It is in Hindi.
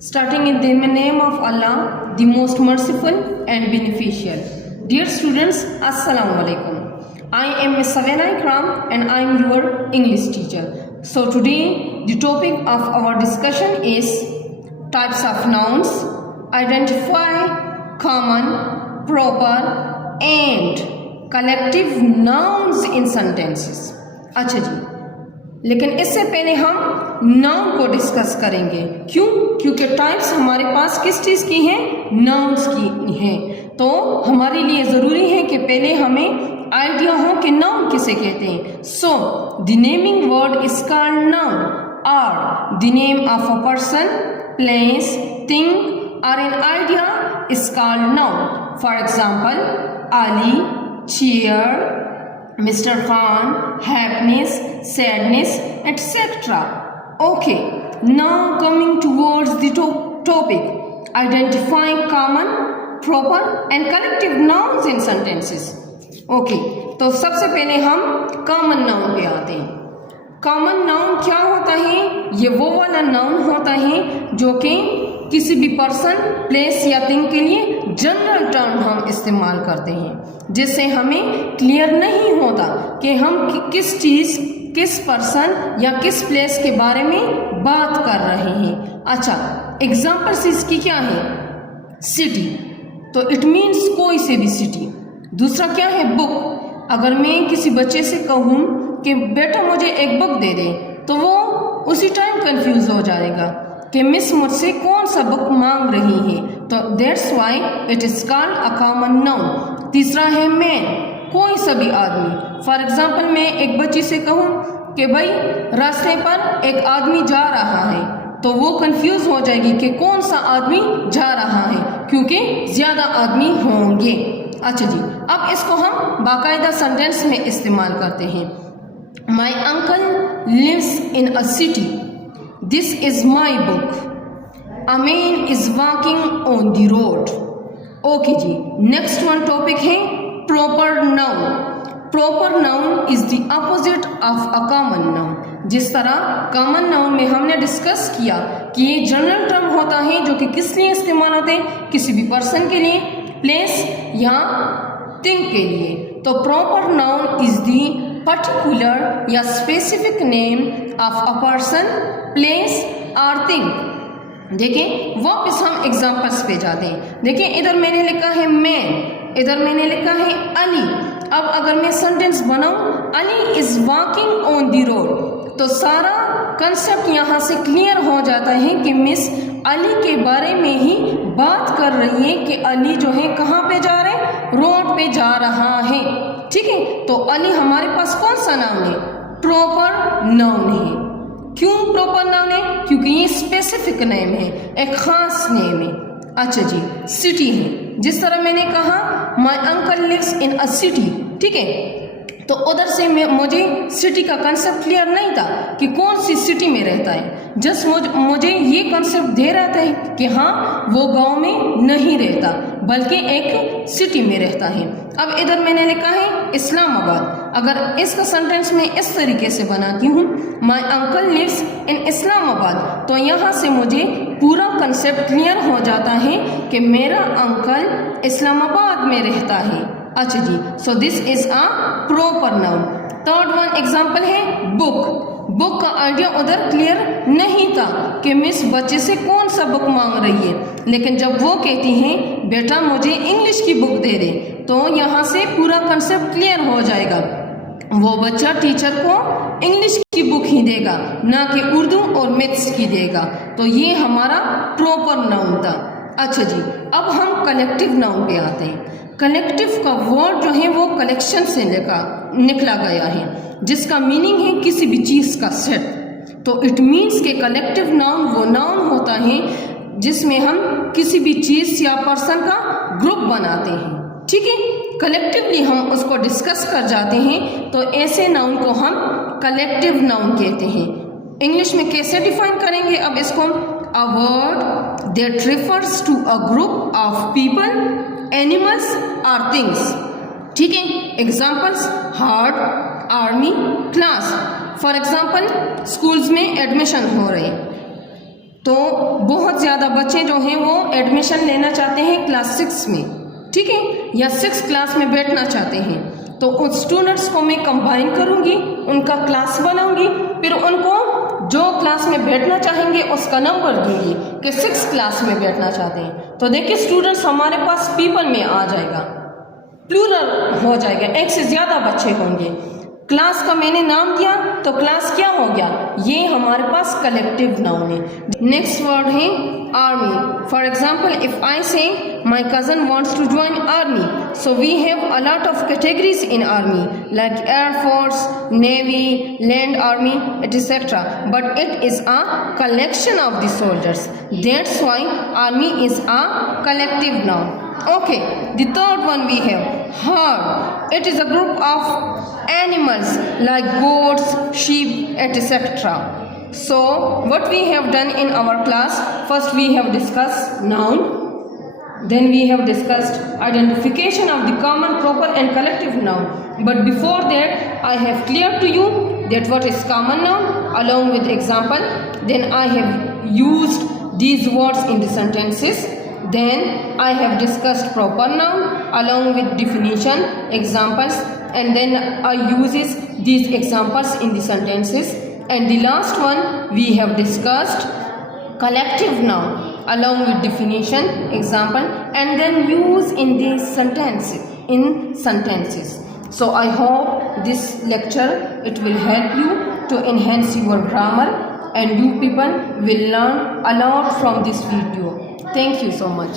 Starting in the name of Allah, the most merciful and beneficial. Dear students, Assalamu alaikum. I am Ms. Savena Ikram and I am your English teacher. So today the topic of our discussion is types of nouns. Identify common, proper and collective nouns in sentences. अच्छा जी, लेकिन इससे पहले हम नाउन को डिस्कस करेंगे। क्यों? क्योंकि टाइप्स हमारे पास किस चीज़ की हैं? नाउन्स की हैं। तो हमारे लिए ज़रूरी है कि पहले हमें आइडिया हो कि नाउन किसे कहते हैं। So the naming word is called noun or the name of a person, place, thing or an idea is called noun. For example, Ali, cheer, Mr. Khan, happiness, sadness, etc. Okay, now coming towards the topic, identifying common, proper and collective nouns in sentences. Okay, तो सबसे पहले हम कॉमन नाउन पे आते हैं। कॉमन नाउन क्या होता है? ये वो वाला नाउन होता है जो कि किसी भी पर्सन, प्लेस या थिंग के लिए जनरल टर्म हम इस्तेमाल करते हैं, जिससे हमें क्लियर नहीं होता कि हम किस चीज़, किस पर्सन या किस प्लेस के बारे में बात कर रहे हैं। अच्छा, एग्जाम्पल्स इसकी क्या है? सिटी, तो इट मीन्स कोई से भी सिटी। दूसरा क्या है? बुक। अगर मैं किसी बच्चे से कहूँ कि बेटा मुझे एक बुक दे दे, तो वो उसी टाइम कंफ्यूज हो जाएगा कि मिस मुझसे कौन सा बुक मांग रही है। तो that's why it is called a common noun. तीसरा है मैन, कोई सा भी आदमी। फॉर एग्जाम्पल, मैं एक बच्ची से कहूँ कि भाई रास्ते पर एक आदमी जा रहा है, तो वो कंफ्यूज हो जाएगी कि कौन सा आदमी जा रहा है, क्योंकि ज़्यादा आदमी होंगे। अच्छा जी, अब इसको हम बाकायदा सेंटेंस में इस्तेमाल करते हैं। My uncle lives in a city, this is my book, a man is walking on the road. Okay जी, नेक्स्ट वन टॉपिक है proper noun. Proper noun is the opposite of a common noun. जिस तरह कॉमन नाउन में हमने डिस्कस किया कि ये जनरल टर्म होता है जो कि किस लिए इस्तेमाल होते हैं? किसी भी पर्सन के लिए, प्लेस या थिंग के लिए। तो proper noun is the particular या specific name of a person, place और थिंग। देखिए, वापस हम एग्जाम्पल्स पे जाते हैं। देखिए, इधर मैंने लिखा है मैन, इधर मैंने लिखा है अली। अब अगर मैं सेंटेंस बनाऊं, Ali is walking on the road, तो सारा कंसेप्ट यहाँ से क्लियर हो जाता है कि मिस अली के बारे में ही बात कर रही है कि अली जो है कहाँ पे जा रहे हैं? रोड पे जा रहा है। ठीक है, तो अली हमारे पास कौन सा नाउन है? प्रॉपर नाउन है। क्यों प्रॉपर नाउन है? क्योंकि ये स्पेसिफिक नेम है, एक खास नेम है। अच्छा जी, सिटी है। जिस तरह मैंने कहा my uncle lives in a city, ठीक है, तो उधर से मुझे सिटी का कंसेप्ट क्लियर नहीं था कि कौन सी सिटी में रहता है। जस्ट मुझे ये कंसेप्ट दे रहा था कि हाँ, वो गांव में नहीं रहता बल्कि एक सिटी में रहता है। अब इधर मैंने लिखा है इस्लामाबाद। अगर इसका सेंटेंस मैं इस तरीके से बनाती हूँ, my uncle lives in Islamabad, तो यहाँ से मुझे पूरा कंसेप्ट क्लियर हो जाता है कि मेरा अंकल इस्लामाबाद में रहता है। अच्छा जी, so this is a proper noun. Third one example है बुक। बुक का आइडिया उधर क्लियर नहीं था कि मिस बच्चे से कौन सा बुक मांग रही है, लेकिन जब वो कहती हैं बेटा मुझे इंग्लिश की बुक दे दे, तो यहाँ से पूरा कंसेप्ट क्लियर हो जाएगा। वो बच्चा टीचर को इंग्लिश की बुक ही देगा, ना कि उर्दू और मैथ्स की देगा। तो ये हमारा प्रॉपर नाउन था। अच्छा जी, अब हम कलेक्टिव नाउन पे आते हैं। कलेक्टिव का वर्ड जो है वो कलेक्शन से निकला गया है, जिसका मीनिंग है किसी भी चीज़ का सेट। तो इट मीन्स के कलेक्टिव नाउन वो नाउन होता है जिसमें हम किसी भी चीज़ या पर्सन का ग्रुप बनाते हैं। ठीक है, कलेक्टिवली हम उसको डिस्कस कर जाते हैं, तो ऐसे नाउन को हम कलेक्टिव नाउन कहते हैं। इंग्लिश में कैसे डिफाइन करेंगे अब इसको? A word that refers to a group of people, animals और थिंग्स। ठीक है, examples herd, army, class. For example, schools में एडमिशन हो रहे हैं, तो बहुत ज़्यादा बच्चे जो हैं वो एडमिशन लेना चाहते हैं क्लास 6 में, ठीक है, या 6 क्लास में बैठना चाहते हैं। तो उन स्टूडेंट्स को मैं कंबाइन करूँगी, उनका क्लास बनाऊँगी, फिर उनको जो क्लास में बैठना चाहेंगे उसका नंबर दूंगी कि 6 क्लास में बैठना चाहते हैं। तो देखिए स्टूडेंट्स हमारे पास पीपल में आ जाएगा, प्लूरल हो जाएगा, एक से ज़्यादा बच्चे होंगे। क्लास का मैंने नाम दिया तो क्लास क्या हो गया, ये हमारे पास कलेक्टिव नाउन है। नेक्स्ट वर्ड है army. For example if I say my cousin wants to join army, so we have a lot of categories in army like air force, navy, land army etcetera, but it is a collection of the soldiers. That's why army is a collective noun. Okay, the third one we have herd. It is a group of animals like goats, sheep, etc. So what we have done in our class, first we have discussed noun, then we have discussed identification of the common, proper and collective noun. But before that I have cleared to you that what is common noun along with example. Then I have used these words in the sentences. Then I have discussed proper noun along with definition, examples, and then I uses these examples in the sentences. And the last one we have discussed collective noun along with definition, example, and then use in these sentences. So I hope this lecture it will help you to enhance your grammar, and you people will learn a lot from this video. Thank you so much.